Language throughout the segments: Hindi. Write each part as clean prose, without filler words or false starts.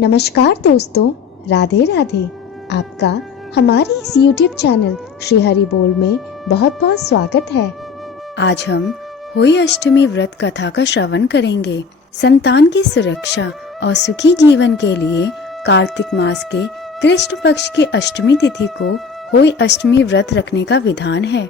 नमस्कार दोस्तों, राधे राधे। आपका हमारे इस YouTube चैनल श्री हरि बोल में बहुत बहुत स्वागत है। आज हम होई अष्टमी व्रत कथा का श्रवण करेंगे। संतान की सुरक्षा और सुखी जीवन के लिए कार्तिक मास के कृष्ण पक्ष के अष्टमी तिथि को होई अष्टमी व्रत रखने का विधान है।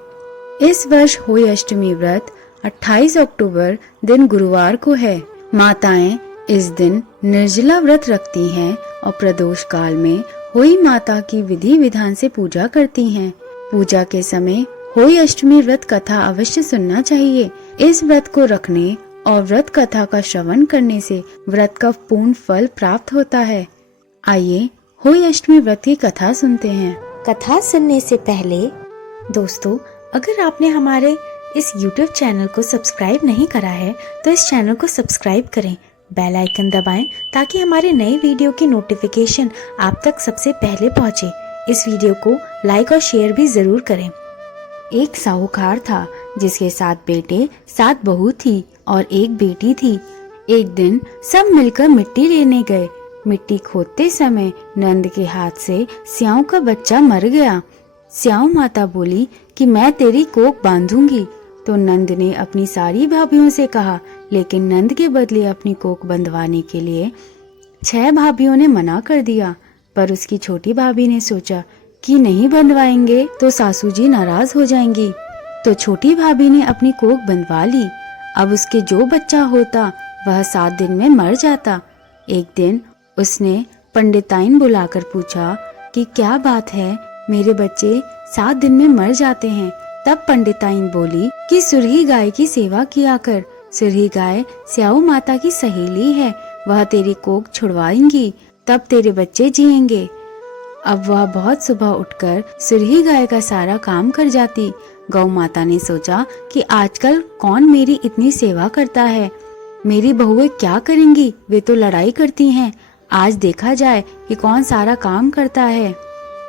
इस वर्ष होई अष्टमी व्रत 28 अक्टूबर दिन गुरुवार को है। माताएं इस दिन निर्जला व्रत रखती हैं और प्रदोष काल में होई माता की विधि विधान से पूजा करती हैं। पूजा के समय होई अष्टमी व्रत कथा अवश्य सुनना चाहिए। इस व्रत को रखने और व्रत कथा का श्रवण करने से व्रत का पूर्ण फल प्राप्त होता है। आइए होई अष्टमी व्रत की कथा सुनते हैं। कथा सुनने से पहले दोस्तों, अगर आपने हमारे इस YouTube चैनल को सब्सक्राइब नहीं करा है तो इस चैनल को सब्सक्राइब करें, बेल आइकन दबाएं ताकि हमारे नए वीडियो की नोटिफिकेशन आप तक सबसे पहले पहुंचे। इस वीडियो को लाइक और शेयर भी जरूर करें। एक साहूकार था जिसके 7 बेटे 7 बहू थी और एक बेटी थी। एक दिन सब मिलकर मिट्टी लेने गए। मिट्टी खोदते समय नंद के हाथ से स्याऊ का बच्चा मर गया। स्याऊ माता बोली कि मैं तेरी कोख बांधूंगी। तो नंद ने अपनी सारी भाभियों से कहा, लेकिन नंद के बदले अपनी कोख बंधवाने के लिए 6 भाभियों ने मना कर दिया। पर उसकी छोटी भाभी ने सोचा कि नहीं बंधवाएंगे तो सासू जी नाराज हो जाएंगी। तो छोटी भाभी ने अपनी कोख बंधवा ली। अब उसके जो बच्चा होता वह 7 दिन में मर जाता। एक दिन उसने पंडिताइन बुलाकर पूछा कि क्या बात है, मेरे बच्चे 7 दिन में मर जाते हैं। तब पंडिताइन बोली कि सुरही गाय की सेवा किया कर। सुरही गाय स्याऊ माता की सहेली है, वह तेरी कोख छुड़वाएंगी, तब तेरे बच्चे जिएंगे। अब वह बहुत सुबह उठकर सुरही गाय का सारा काम कर जाती। गौ माता ने सोचा कि आजकल कौन मेरी इतनी सेवा करता है, मेरी बहुएं क्या करेंगी, वे तो लड़ाई करती हैं। आज देखा जाए कि कौन सारा काम करता है।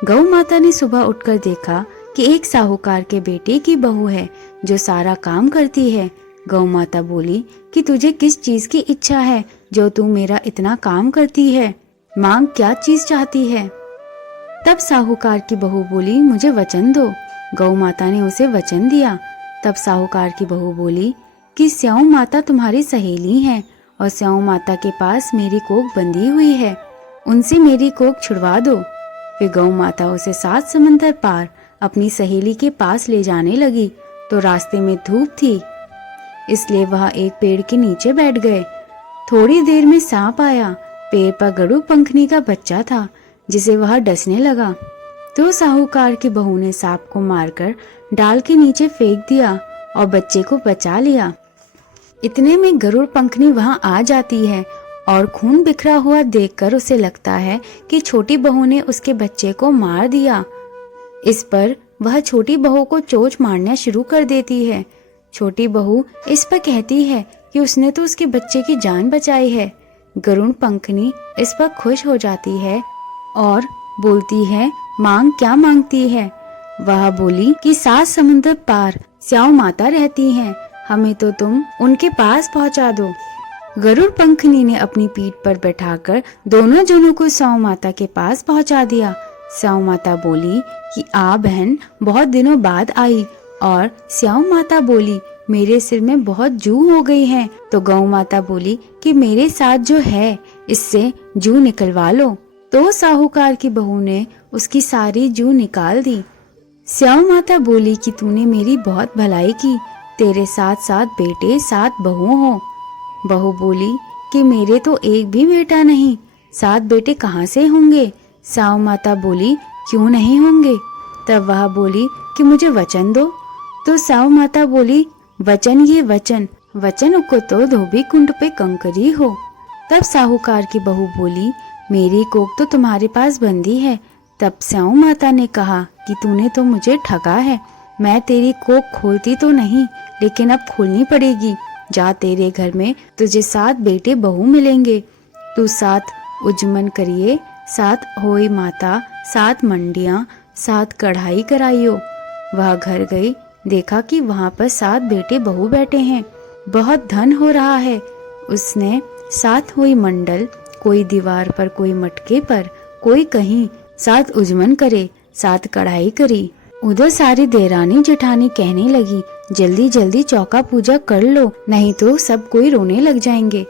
गौ माता ने सुबह उठकर देखा कि एक साहूकार के बेटे की बहू है जो सारा काम करती है। गौ माता बोली कि तुझे किस चीज की इच्छा है जो तू मेरा इतना काम करती है, मांग क्या चीज चाहती है। तब साहूकार की बहू बोली, मुझे वचन दो। गौ माता ने उसे वचन दिया। तब साहूकार की बहू बोली कि स्याऊ माता तुम्हारी सहेली हैं और स्याऊ माता के पास मेरी कोख बंधी हुई है, उनसे मेरी कोख छुड़वा दो। फिर गौ माता उसे 7 समंदर पार अपनी सहेली के पास ले जाने लगी। तो रास्ते में धूप थी, इसलिए वह एक पेड़ के नीचे बैठ गए। थोड़ी देर में सांप आया। पेड़ पर गरुड़ पंखनी का बच्चा था जिसे वह डसने लगा। तो साहूकार की बहू ने सांप को मारकर डाल के नीचे फेंक दिया और बच्चे को बचा लिया। इतने में गरुड़ पंखनी वहां आ जाती है और खून बिखरा हुआ देखकर उसे लगता है कि छोटी बहू ने उसके बच्चे को मार दिया। इस पर वह छोटी बहू को चोंच मारना शुरू कर देती है। छोटी बहू इस पर कहती है कि उसने तो उसके बच्चे की जान बचाई है। गरुड़ पंखनी इस पर खुश हो जाती है और बोलती है, मांग क्या मांगती है। वह बोली कि 7 समुद्र पार स्याऊ माता रहती हैं, हमें तो तुम उनके पास पहुंचा दो। गरुड़ पंखनी ने अपनी पीठ पर बैठाकर दोनों जनों को स्याऊ माता के पास पहुंचा दिया। स्याऊ माता बोली कि आ बहन, बहुत दिनों बाद आई। और स्याऊ माता बोली, मेरे सिर में बहुत जू हो गई है। तो गौ माता बोली कि मेरे साथ जो है इससे जू निकलवा लो। तो साहूकार की बहू ने उसकी सारी जू निकाल दी। स्याऊ माता बोली कि तूने मेरी बहुत भलाई की, तेरे 7 बेटे 7 बहू हो। बहू बोली कि मेरे तो एक भी बेटा नहीं, 7 बेटे कहाँ से होंगे। स्याऊ माता बोली, क्यों नहीं होंगे। तब वह बोली कि मुझे वचन दो। तो स्याऊ माता बोली, वचन ये वचन, वचन को तो धोबी कुंड पे कंकरी हो। तब साहूकार की बहू बोली, मेरी कोख तो तुम्हारे पास बंधी है। तब स्याऊ माता ने कहा कि तूने तो मुझे ठगा है, मैं तेरी कोख खोलती तो नहीं, लेकिन अब खोलनी पड़ेगी। जा, तेरे घर में तुझे 7 बेटे बहू मिलेंगे। तू 7 उजमन करिए, 7 होई माता, 7 मंडियां, 7 कढ़ाई कराइयो। वह घर गई, देखा कि वहाँ पर 7 बेटे बहू बैठे हैं, बहुत धन हो रहा है। उसने 7 हुई मंडल कोई दीवार पर, कोई मटके पर, कोई कहीं। 7 उजमन करे, 7 कढ़ाई करी। उधर सारी देरानी जेठानी कहने लगी, जल्दी जल्दी चौका पूजा कर लो, नहीं तो सब कोई रोने लग जाएंगे।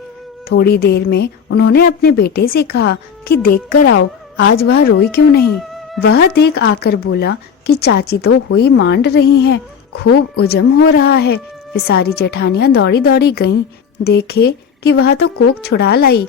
थोड़ी देर में उन्होंने अपने बेटे से कहा कि देख कर आओ, आज वह रोई क्यों नहीं। वह देख आकर बोला कि चाची तो हुई मांड रही हैं, खूब उजम हो रहा है। वे सारी जेठानियां दौड़ी दौड़ी गईं, देखे कि वह तो कोक छुड़ा लाई।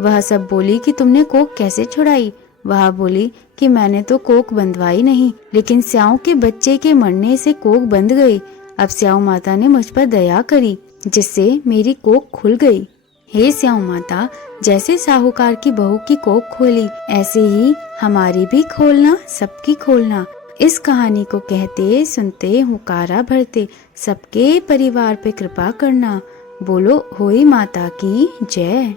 वह सब बोली कि तुमने कोक कैसे छुड़ाई। वह बोली कि मैंने तो कोक बंधवाई नहीं, लेकिन स्याऊ के बच्चे के मरने से कोक बंध गई। अब स्याऊ माता ने मुझ पर दया करी, जिससे मेरी कोक खुल गई। हे स्याऊ माता, जैसे साहूकार की बहू की कोक खोली, ऐसे ही हमारी भी खोलना, सबकी खोलना। इस कहानी को कहते सुनते हुकारा भरते सबके परिवार पे कृपा करना। बोलो होई माता की जय।